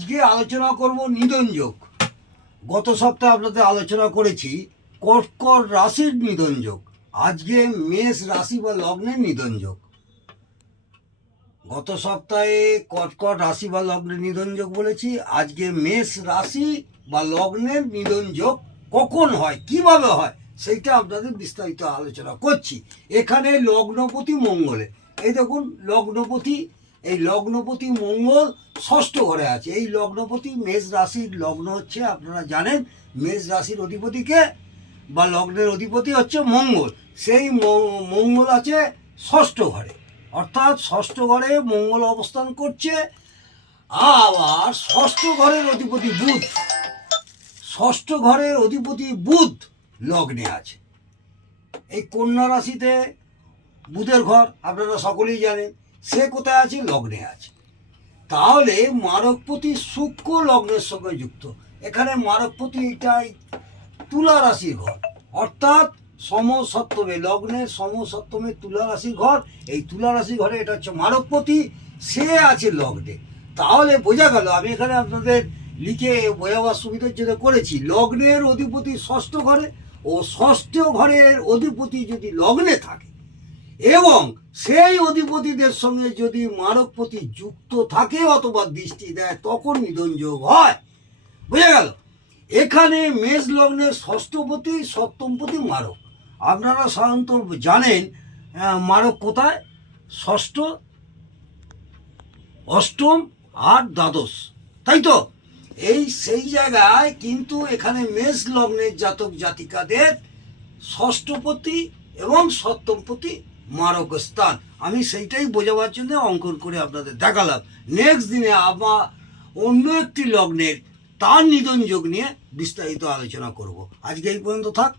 আজকে আলোচনা করব নিধন যোগ। গত সপ্তাহে আপনাদের আলোচনা করেছি কর্কট রাশির নিধন যোগ। আজকে মেষ রাশি বা লগ্নের নিধন যোগ। গত সপ্তাহে কর্কট রাশি বা লগ্নের নিধন যোগ বলেছি, আজকে মেষ রাশি বা লগ্নের নিধন যোগ কখন হয়, কিভাবে হয়, সেইটা আপনাদের বিস্তারিত আলোচনা করছি। এখানে লগ্নপতি মঙ্গলে, এই দেখুন লগ্নপতি, এই লগ্নপতি মঙ্গল ষষ্ঠ ঘরে আছে। এই লগ্নপতি মেষ রাশির লগ্ন হচ্ছে, আপনারা জানেন মেষ রাশির অধিপতিকে বা লগ্নের অধিপতি হচ্ছে মঙ্গল। সেই মঙ্গল আছে ষষ্ঠ ঘরে, অর্থাৎ ষষ্ঠ ঘরে মঙ্গল অবস্থান করছে। আবার ষষ্ঠ ঘরের অধিপতি বুধ, ষষ্ঠ ঘরের অধিপতি বুধ লগ্নে আছে। এই কন্যা রাশিতে বুধের ঘর আপনারা সকলেই জানেন, সে কোথায় আছে? লগ্নে আছে। তাহলে মারকপতি শুক্র লগ্নের সঙ্গে যুক্ত। এখানে মারকপতি এটাই তুলা রাশির ঘর, অর্থাৎ সমসপ্তমে, লগ্নের সমসপ্তমে তুলা রাশির ঘর। এই তুলা রাশির ঘরে এটা হচ্ছে মারকপতি, সে আছে লগ্নে। তাহলে বোঝা গেল, আমি এখানে আপনাদের লিখে বোঝাবার সুবিধার জন্য করেছি, লগ্নের অধিপতি ষষ্ঠ ঘরে, ও ষষ্ঠ ঘরের অধিপতি যদি লগ্নে থাকে এবং সেই অধিপতিদের সঙ্গে যদি মারকপতি যুক্ত থাকে অথবা দৃষ্টি দেয়, তখন নিধন যোগ হয়। বোঝা গেল? এখানে মেষ লগ্নের ষষ্ঠপতি সপ্তমপতি মারক। আপনারা সাধারণত জানেন মারক কোথায়? ষষ্ঠ, অষ্টম আর দ্বাদশ, তাই তো? এই সেই জায়গায় কিন্তু এখানে মেষ লগ্নের জাতক জাতিকাদের ষষ্ঠপতি এবং সপ্তমপতি মারক স্থান। আমি সেইটাই বোঝাবার জন্য অঙ্কন করে আপনাদের দেখালাম। নেক্সট দিনে আবার অন্য একটি লগ্নের তার নিধন যোগ নিয়ে বিস্তারিত আলোচনা করব। আজকে এই পর্যন্ত থাক।